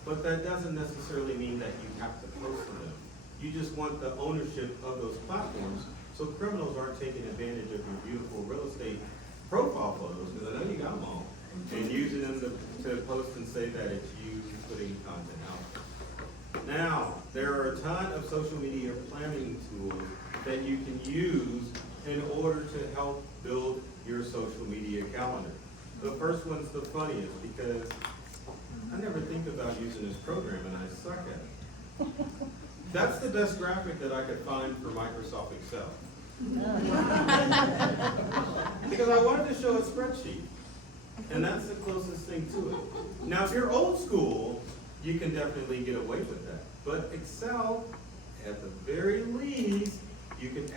but that doesn't necessarily mean that you have to post on them. You just want the ownership of those platforms so criminals aren't taking advantage of your beautiful real estate profile photos, because I know you got them all, and using them to post and say that it's you putting content out. Now, there are a ton of social media planning tools that you can use in order to help build your social media calendar. The first one's the funniest because I never think about using this program and I suck at it. That's the best graphic that I could find for Microsoft Excel. Because I wanted to show a spreadsheet. And that's the closest thing to it. Now, if you're old school, you can definitely get away with that. But Excel, at the very least, you can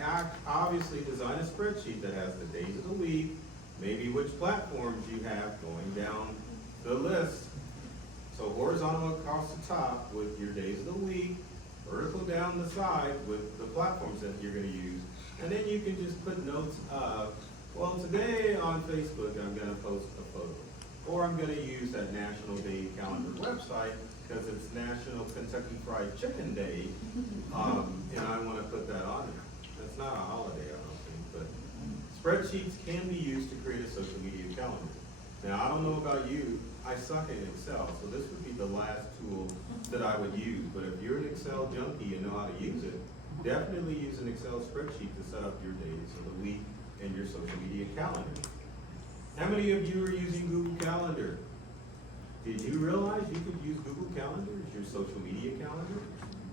obviously design a spreadsheet that has the days of the week, maybe which platforms you have going down the list. So horizontal across the top with your days of the week, vertical down the side with the platforms that you're gonna use. And then you can just put notes of, well, today on Facebook, I'm gonna post a photo. Or I'm gonna use that National Day Calendar website because it's National Kentucky Fried Chicken Day. And I wanna put that on there. That's not a holiday, I don't think, but spreadsheets can be used to create a social media calendar. Now, I don't know about you, I suck at Excel, so this would be the last tool that I would use. But if you're an Excel junkie and know how to use it, definitely use an Excel spreadsheet to set up your days of the week and your social media calendar. How many of you are using Google Calendar? Did you realize you could use Google Calendar as your social media calendar?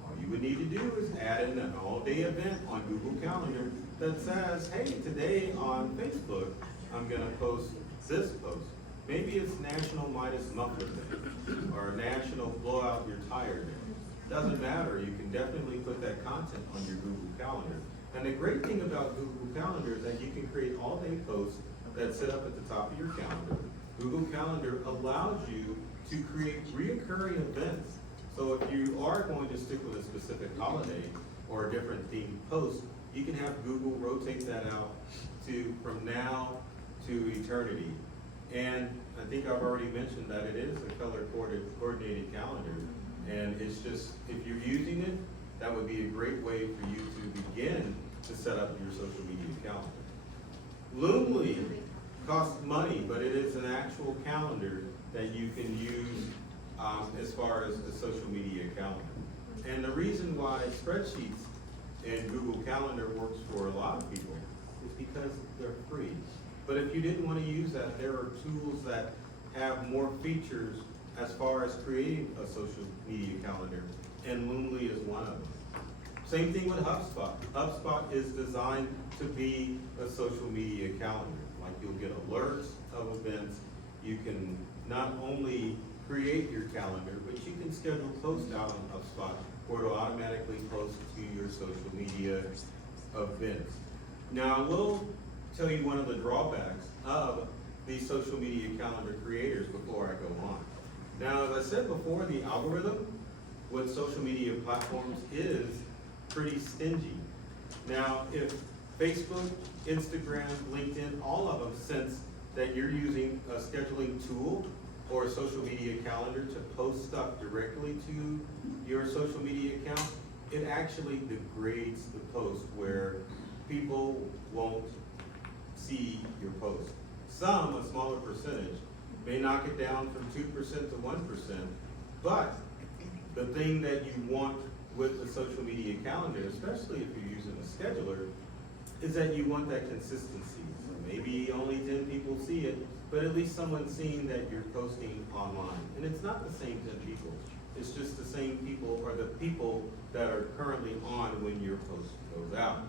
All you would need to do is add in an all-day event on Google Calendar that says, hey, today on Facebook, I'm gonna post this post. Maybe it's National Midas Muffler Day, or National Blow Out Your Tire Day. Doesn't matter, you can definitely put that content on your Google Calendar. And the great thing about Google Calendar is that you can create all-day posts that sit up at the top of your calendar. Google Calendar allows you to create reoccurring events. So if you are going to stick with a specific holiday or a different themed post, you can have Google rotate that out to from now to eternity. And I think I've already mentioned that it is a color coordinated calendar. And it's just, if you're using it, that would be a great way for you to begin to set up your social media calendar. Loomly costs money, but it is an actual calendar that you can use as far as the social media calendar. And the reason why spreadsheets and Google Calendar works for a lot of people is because they're free. But if you didn't want to use that, there are tools that have more features as far as creating a social media calendar, and Loomly is one of them. Same thing with HubSpot. HubSpot is designed to be a social media calendar. Like you'll get alerts of events. You can not only create your calendar, but you can schedule posts out on HubSpot where it'll automatically post to your social media events. Now, I will tell you one of the drawbacks of these social media calendar creators before I go on. Now, as I said before, the algorithm with social media platforms is pretty stingy. Now, if Facebook, Instagram, LinkedIn, all of them sense that you're using a scheduling tool or a social media calendar to post stuff directly to your social media account, it actually degrades the post where people won't see your post. Some, a smaller percentage, may knock it down from 2% to 1%, but the thing that you want with the social media calendar, especially if you're using a scheduler, is that you want that consistency. So maybe only 10 people see it, but at least someone's seeing that you're posting online. And it's not the same 10 people. It's just the same people or the people that are currently on when your post goes out.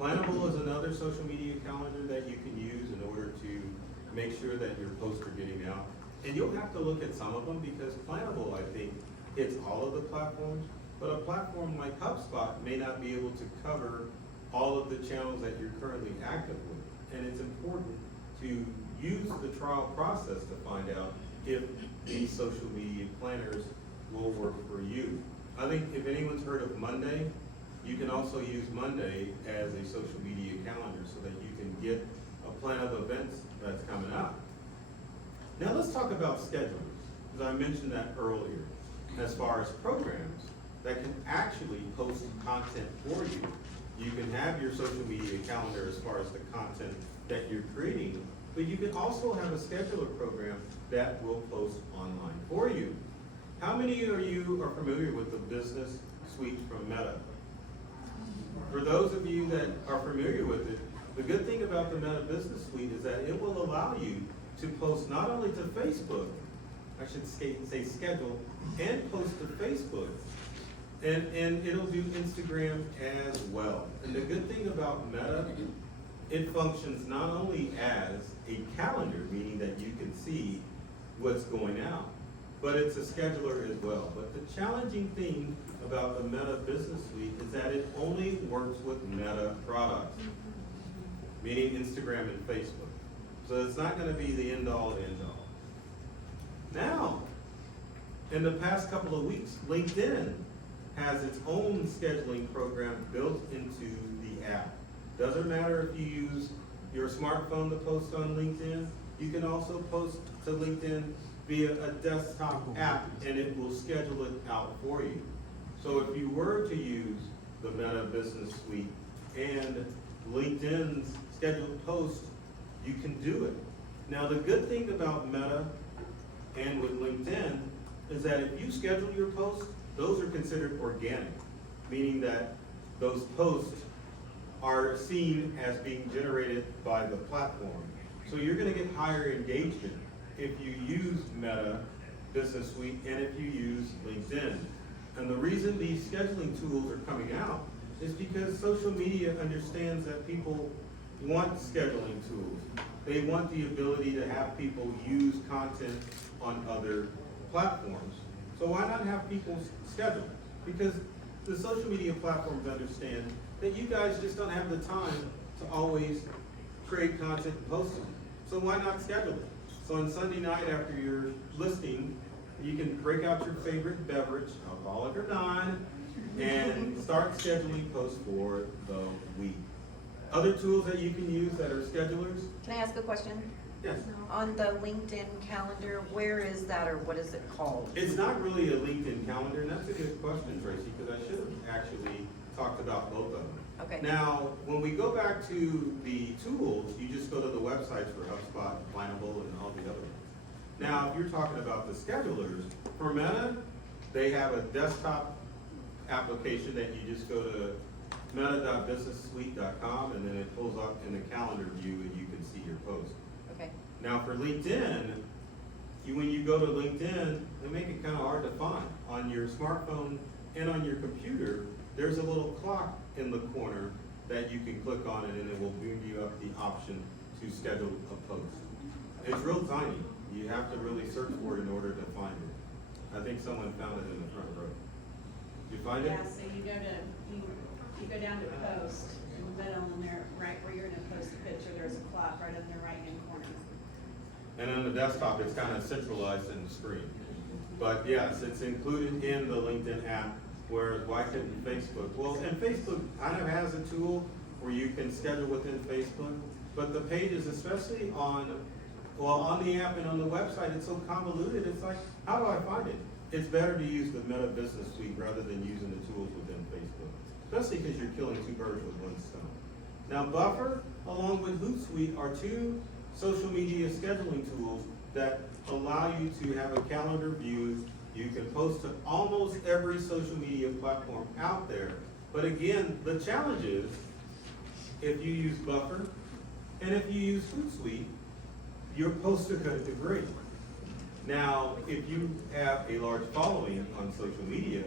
Plannable is another social media calendar that you can use in order to make sure that your posts are getting out. And you'll have to look at some of them because Plannable, I think, hits all of the platforms, but a platform like HubSpot may not be able to cover all of the channels that you're currently active with. And it's important to use the trial process to find out if these social media planners will work for you. I think if anyone's heard of Monday, you can also use Monday as a social media calendar so that you can get a plan of events that's coming up. Now let's talk about schedulers, because I mentioned that earlier, as far as programs that can actually post content for you. You can have your social media calendar as far as the content that you're creating, but you can also have a scheduler program that will post online for you. How many of you are familiar with the business suite from Meta? For those of you that are familiar with it, the good thing about the Meta Business Suite is that it will allow you to post not only to Facebook, I should say schedule, and post to Facebook, and it'll do Instagram as well. And the good thing about Meta, it functions not only as a calendar, meaning that you can see what's going out, but it's a scheduler as well. But the challenging thing about the Meta Business Suite is that it only works with Meta products, meaning Instagram and Facebook. So it's not gonna be the end all and end all. Now, in the past couple of weeks, LinkedIn has its own scheduling program built into the app. Doesn't matter if you use your smartphone to post on LinkedIn, you can also post to LinkedIn via a desktop app and it will schedule it out for you. So if you were to use the Meta Business Suite and LinkedIn's scheduled post, you can do it. Now the good thing about Meta and with LinkedIn is that if you schedule your posts, those are considered organic, meaning that those posts are seen as being generated by the platform. So you're gonna get higher engagement if you use Meta Business Suite and if you use LinkedIn. And the reason these scheduling tools are coming out is because social media understands that people want scheduling tools. They want the ability to have people use content on other platforms. So why not have people schedule? Because the social media platforms understand that you guys just don't have the time to always create content and post it. So why not schedule it? So on Sunday night after your listing, you can break out your favorite beverage, alcoholic or non, and start scheduling posts for the week. Other tools that you can use that are schedulers? Can I ask a question? Yes. On the LinkedIn calendar, where is that or what is it called? It's not really a LinkedIn calendar, and that's a good question, Tracy, because I should have actually talked about both of them. Okay. Now, when we go back to the tools, you just go to the websites for HubSpot, Plannable, and all the other ones. Now, if you're talking about the schedulers, for Meta, they have a desktop application that you just go to meta.businesssuite.com and then it pulls up in the calendar view and you can see your post. Okay. Now for LinkedIn, when you go to LinkedIn, they make it kind of hard to find. On your smartphone and on your computer, there's a little clock in the corner that you can click on it and it will bring you up the option to schedule a post. It's real tiny. You have to really search for it in order to find it. I think someone found it in the front row. Did you find it? Yeah, so you go down to post, in the middle, and there, right where you're gonna post the picture, there's a clock right in the right-hand corner. And on the desktop, it's kind of centralized in the screen. But yes, it's included in the LinkedIn app, whereas why couldn't Facebook? Well, and Facebook kind of has a tool where you can schedule within Facebook, but the pages, especially on the app and on the website, it's so convoluted, it's like, how do I find it? It's better to use the Meta Business Suite rather than using the tools within Facebook, especially because you're killing two birds with one stone. Now, Buffer, along with Hootsuite, are two social media scheduling tools that allow you to have a calendar view. You can post to almost every social media platform out there. But again, the challenge is, if you use Buffer and if you use Hootsuite, your posts are going to degrade. Now, if you have a large following on social media,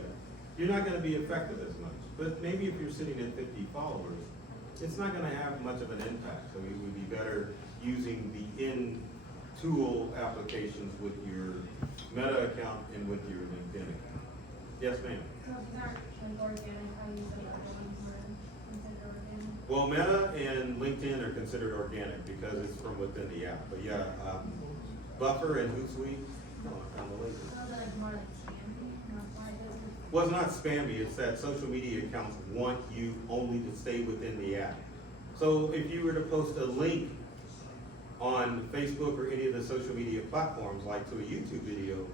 you're not going to be effective as much. But maybe if you're sitting at 50 followers, it's not going to have much of an impact. So it would be better using the in-tool applications with your Meta account and with your LinkedIn account. Yes, ma'am. So these aren't like organic, how you say considered organic? Well, Meta and LinkedIn are considered organic because it's from within the app. But yeah, Buffer and Hootsuite, no, I found the link. So they're like more like spammy, not why those are. Well, it's not spammy, it's that social media accounts want you only to stay within the app. So if you were to post a link on Facebook or any of the social media platforms, like to a YouTube video,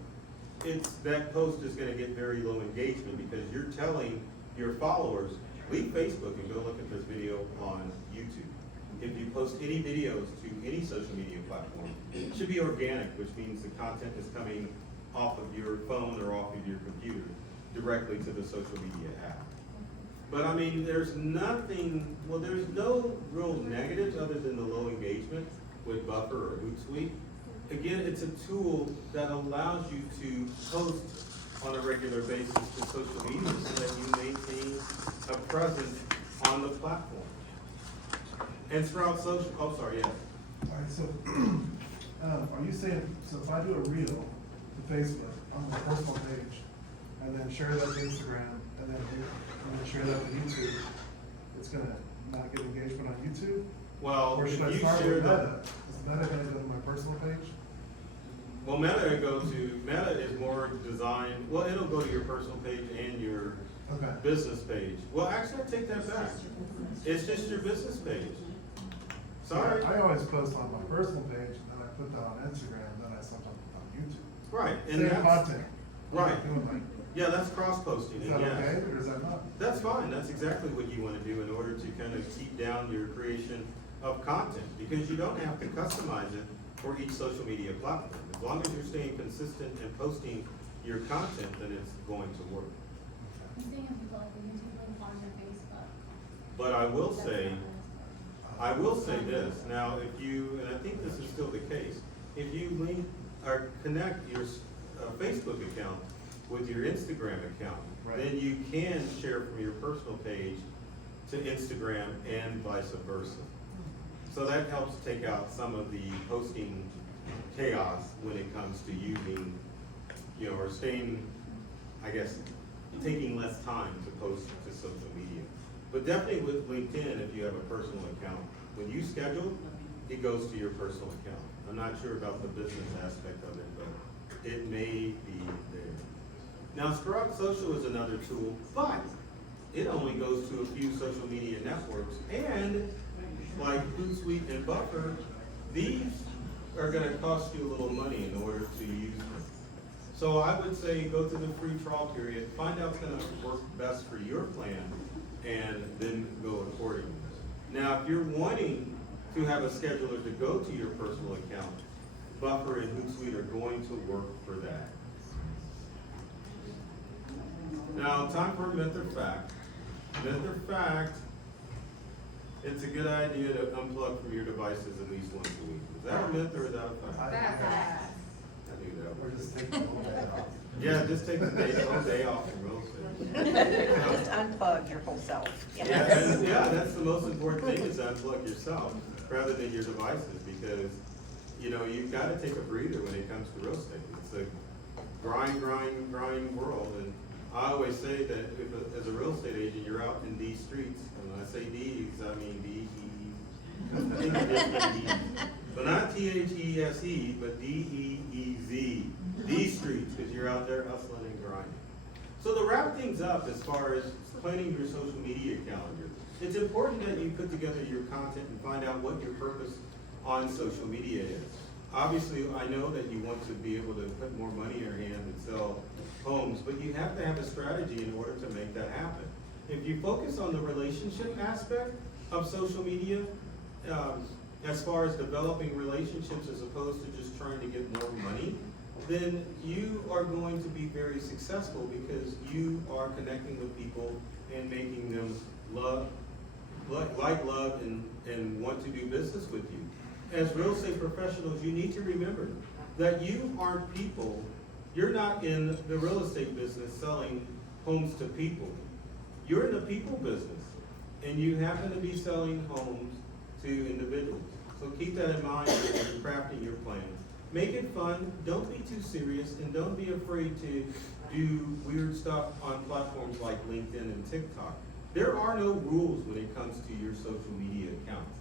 that post is gonna get very low engagement because you're telling your followers, leave Facebook and go look at this video on YouTube. If you post any videos to any social media platform, it should be organic, which means the content is coming off of your phone or off of your computer directly to the social media app. But I mean, there's no real negatives other than the low engagement with Buffer or Hootsuite. Again, it's a tool that allows you to post on a regular basis to social media so that you maintain a presence on the platform. And throughout social, oh, sorry, yes. All right, so, are you saying, so if I do a reel to Facebook on my personal page, and then share that to Instagram, and then share that to YouTube, it's gonna not get engagement on YouTube? Well, Or if should I you start share with the, Meta? Is Meta gonna go to my personal page? well, Meta is more designed, well, it'll go to your personal page and your Okay. business page. Well, actually, I take that back. It's just your business page. Sorry. I always post on my personal page, and then I put that on Instagram, then I sometimes put on YouTube. Right, and Same that's, content. right. Doing like, Yeah, that's cross-posting, is and that yes. okay, or is that not? That's fine, that's exactly what you wanna do in order to kind of keep down your creation of content, because you don't have to customize it for each social media platform. As long as you're staying consistent and posting your content, then it's going to work. I'm thinking of people like the YouTube link on their Facebook. But I will say this, now, if you, and I think this is still the case, if you link or connect your Facebook account with your Instagram account, Right. then you can share from your personal page to Instagram and vice versa. So that helps take out some of the posting chaos when it comes to you being, or staying, I guess, taking less time to post to social media. But definitely with LinkedIn, if you have a personal account, when you schedule, it goes to your personal account. I'm not sure about the business aspect of it, but it may be there. Now, Sprout Social is another tool, but it only goes to a few social media networks, and like Hootsuite and Buffer, these are gonna cost you a little money in order to use them. So I would say go to the free trial period, find out what's gonna work best for your plan, and then go accordingly. Now, if you're wanting to have a scheduler to go to your personal account, Buffer and Hootsuite are going to work for that. Now, time for a myth or fact. Myth or fact, it's a good idea to unplug from your devices at least once a week. Is that a myth or is that a fact? I knew that Or was. just take the whole day off. Yeah, just take the whole day off from real estate. Just unplug your whole self. Yeah, that's the the most important thing is to unplug yourself rather than your devices, because, you know, you've gotta take a breather when it comes to real estate. It's a grind world, and I always say that if, as a real estate agent, you're out in these streets, and when I say these, I mean D-E-E, but not T-H-E-S-E, but D-E-E-Z, these streets, because you're out there hustling and grinding. So to wrap things up, as far as planning your social media calendar, it's important that you put together your content and find out what your purpose on social media is. Obviously, I know that you want to be able to put more money in your hand and sell homes, but you have to have a strategy in order to make that happen. If you focus on the relationship aspect of social media, as far as developing relationships as opposed to just trying to get more money, then you are going to be very successful, because you are connecting with people and making them love and want to do business with you. As real estate professionals, you need to remember that you aren't people. You're not in the real estate business selling homes to people. You're in the people business, and you happen to be selling homes to individuals. So keep that in mind when you're crafting your plan. Make it fun, don't be too serious, and don't be afraid to do weird stuff on platforms like LinkedIn and TikTok. There are no rules when it comes to your social media accounts.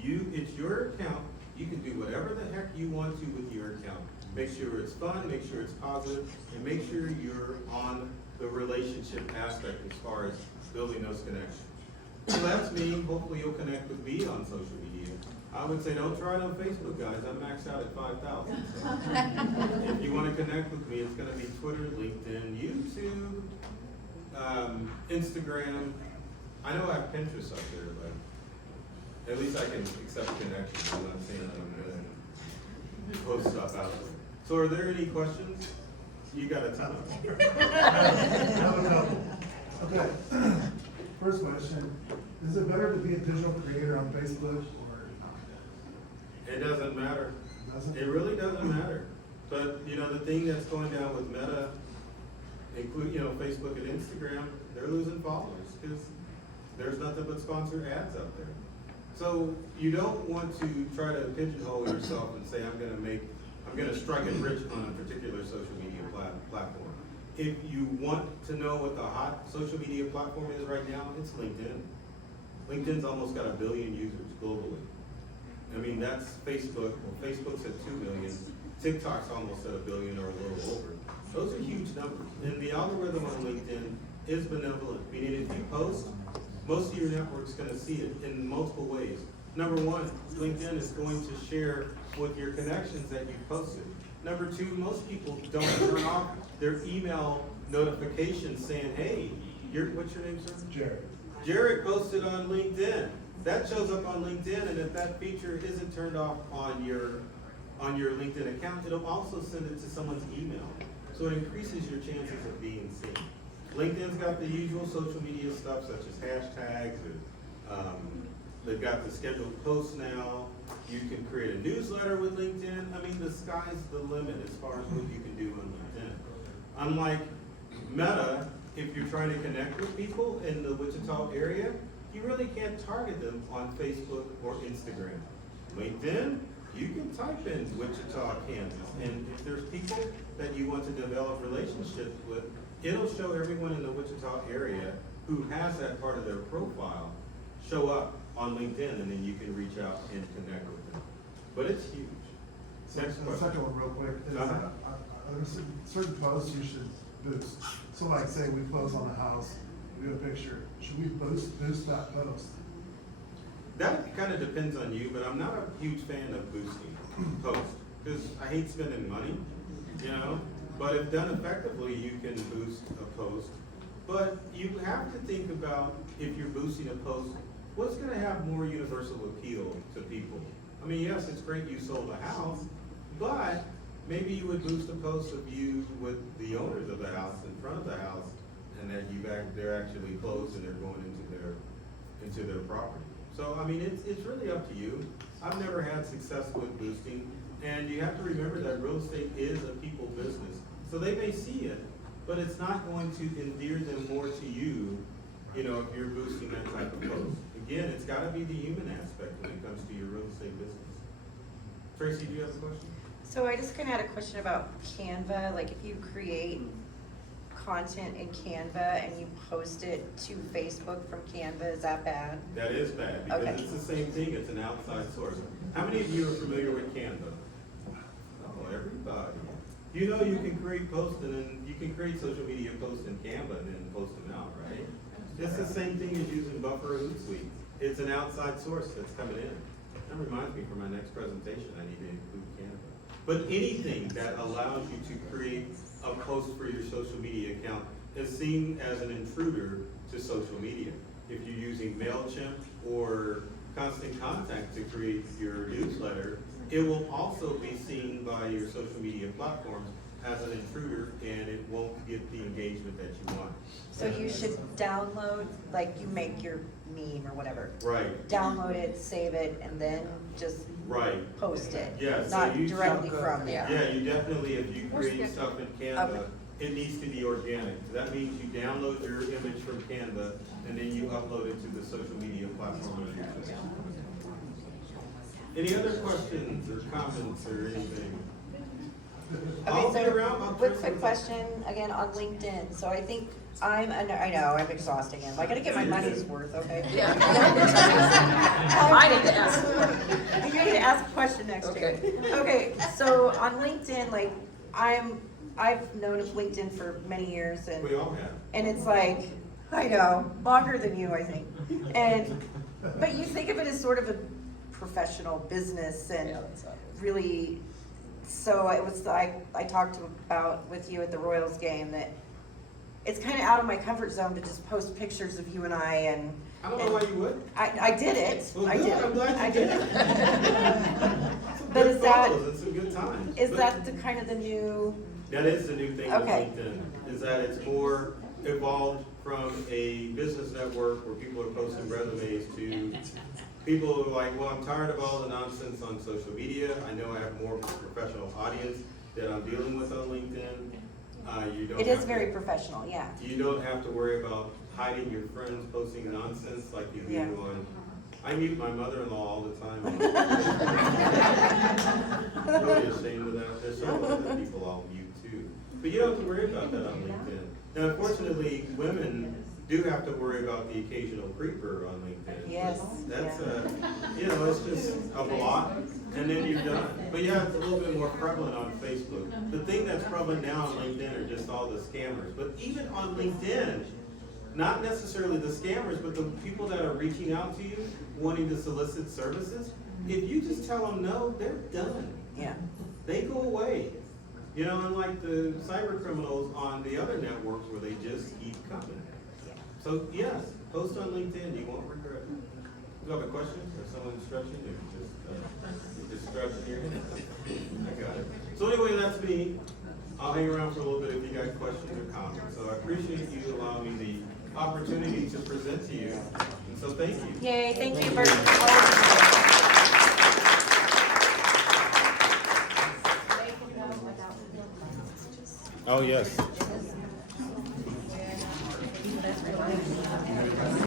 It's your account. You can do whatever the heck you want to with your account. Make sure it's fun, make sure it's positive, and make sure you're on the relationship aspect as far as building those connections. So that's me. Hopefully you'll connect with me on social media. I would say don't try it on Facebook, guys. I'm maxed out at 5,000. So if you want to connect with me, it's going to be Twitter, LinkedIn, YouTube, Instagram. I know I have Pinterest up there, but at least I can accept connections. I'm not saying I'm going to post stuff out there. So are there any questions? You got a ton of them. Okay. First question, is it better to be a digital creator on Facebook or not? It doesn't matter. Doesn't? It really doesn't matter. But, you know, the thing that's going down with Meta, include, you know, Facebook and Instagram, they're losing followers because there's nothing but sponsored ads out there. So you don't want to try to pigeonhole yourself and say, I'm gonna strike it rich on a particular social media platform. If you want to know what the hot social media platform is right now, it's LinkedIn. LinkedIn's almost got 1 billion users globally. I mean, that's Facebook. Well, Facebook's at 2 million. TikTok's almost at 1 billion or a little over. Those are huge numbers. And the algorithm on LinkedIn is benevolent, meaning if you post, most of your network's gonna see it in multiple ways. Number one, LinkedIn is going to share with your connections that you posted. Number two, most people don't turn off their email notifications saying, hey, what's your name, sir? Jared. Jared posted on LinkedIn. That shows up on LinkedIn, and if that feature isn't turned off on your LinkedIn account, it'll also send it to someone's email. So it increases your chances of being seen. LinkedIn's got the usual social media stuff such as hashtags, they've got the scheduled posts now. You can create a newsletter with LinkedIn. I mean, the sky's the limit as far as what you can do on LinkedIn. Unlike Meta, if you're trying to connect with people in the Wichita area, you really can't target them on Facebook or Instagram. LinkedIn, you can type in Wichita, Kansas, and if there's people that you want to develop relationships with, it'll show everyone in the Wichita area who has that part of their profile show up on LinkedIn, and then you can reach out and connect with them. But it's huge. So Next the question. second one real quick, is Uh-huh. are there certain posts you should boost? So like say we close on a house, we do a picture, should we boost that post? That kind of depends on you, but I'm not a huge fan of boosting posts, because I hate spending money, you know? But if done effectively, you can boost a post. But you have to think about, if you're boosting a post, what's gonna have more universal appeal to people? I mean, yes, it's great you sold a house, but maybe you would boost a post of you with the owners of the house in front of the house, and that they're actually closed and they're going into their property. So, I mean, it's really up to you. I've never had success with boosting, and you have to remember that real estate is a people business. So they may see it, but it's not going to endear them more to you, you know, if you're boosting that type of post. again, it's gotta be the human aspect when it comes to your real estate business. Tracy, do you have a question? So I just kinda had a question about Canva, like if you create content in Canva and you post it to Facebook from Canva, is that bad? That is bad, because Okay. it's the same thing, it's an outside source. How many of you are familiar with Canva? Oh, everybody. You know you can create posts and then you can create social media posts in Canva and then post them out, right? It's the same thing as using Buffer or Hootsuite. It's an outside source that's coming in. That reminds me, for my next presentation, I need to include Canva. But anything that allows you to create a post for your social media account is seen as an intruder to social media. If you're using MailChimp or Constant Contact to create your newsletter, it will also be seen by your social media platforms as an intruder, and it won't get the engagement that you want. So you should download, like you make your meme or whatever. Right, Download it, save it, and then just right. post it. Yeah, so Not you directly should- from there. Yeah, you definitely, if you create stuff in Canva, Okay. it needs to be organic. That means you download your image from Canva, and then you upload it to the social media platform of your choice. Any other questions or comments or anything? I'll Okay, be so, around. I'll quick try some- question, again, on LinkedIn, so I think I know, I'm exhausting him, I gotta get my money's worth, okay? Yeah. I need to ask. You're gonna ask a question next year. Okay. Okay, so on LinkedIn, like, I've known of LinkedIn for many years, We all have. and it's like, I know, longer than you, I think. But you think of it as sort of a professional business and Yeah, that's not- really, so it was, I talked about with you at the Royals game that it's kind of out of my comfort zone to just post pictures of you and I don't know why you would. I did it, Well, I good, did. I'm glad you I did. it. Some But good is that- photos and some good times. Is But- that the kind of the new, That is the new thing with Okay. LinkedIn, is that it's more evolved from a business network where people are posting resumes to people who are like, well, I'm tired of all the nonsense on social media. I know I have more of a professional audience that I'm dealing with on LinkedIn. You don't it is have very to- professional, yeah. You don't have to worry about hiding your friends posting nonsense like you do Yeah. on. I mute my mother-in-law all the time. I'm really ashamed of that. There's some other people I'll mute too. But you don't have to worry about that on LinkedIn. Now, unfortunately, women do have to worry about the occasional creeper on LinkedIn. Yes, That's yeah. it's just a block, and then you're done. But yeah, it's a little bit more prevalent on Facebook. The thing that's prevalent now on LinkedIn are just all the scammers. But even on LinkedIn, not necessarily the scammers, but the people that are reaching out to you, wanting to solicit services, if you just tell them no, they're done. Yeah. They go away. You know, unlike the cyber criminals on the other networks where they just keep coming. So yes, post on LinkedIn, you won't regret it. You have a question? Or someone stretching, or just stretching your head? I got it. So anyway, that's me. I'll hang around for a little bit if you got questions or comments. So I appreciate you allowing me the opportunity to present to you. And so thank you. Yay, thank you, Burton. Oh, yes.